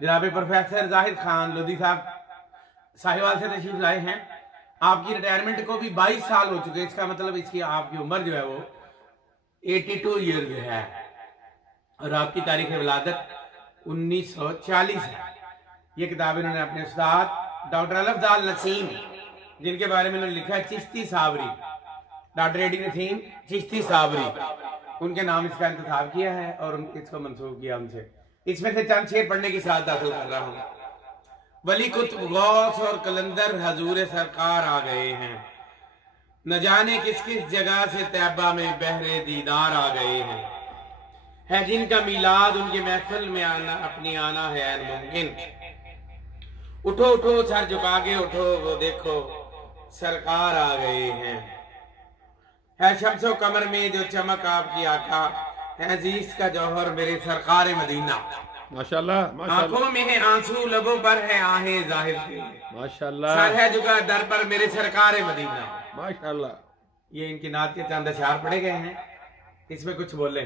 जनाब प्रोफेसर जाहिद खान लोधी साहब साहिवाल से तशरीफ लाए हैं। आपकी रिटायरमेंट को भी 22 साल हो चुके हैं। इसका मतलब इसकी आपकी उम्र जो है वो 82 ईयर है और आपकी तारीख विलादत 1940 है। ये किताब इन्होंने अपने उस्ताद डॉक्टर अलफजाल नसीम, जिनके बारे में इन्होंने लिखा है चिश्ती साबरी, डॉक्टर एडी नसीम चिश्ती साबरी, उनके नाम इसका इंतखाब किया है और इसको मंसूब किया उनसे। इसमें से चंद शेर पढ़ने की साथ हासिल कर रहा हूँ। वली कुतुब गौस और कलंदर हजूर सरकार आ गए हैं, न जाने किस किस जगह से तैबा में बहरे दीदार आ गए हैं। है जिनका मीलाद उनके महफिल में आना अपनी आना है मुमकिन। उठो उठो सर झुका के उठो, वो देखो सरकार आ गए हैं। है शम्सो कमर में जो चमक आपकी आका, है अजीज का जौहर मेरे सरकार मदीना। माशाल्लाह, माशाल्लाह। आंखों में है आंसू, लबों पर है आहे जाहिर के, माशाल्लाह। सर है झुका दर पर मेरे सरकार मदीना। माशाल्लाह। ये इनकी नात के चंद अशार पढ़े गए हैं, इसमें कुछ बोले।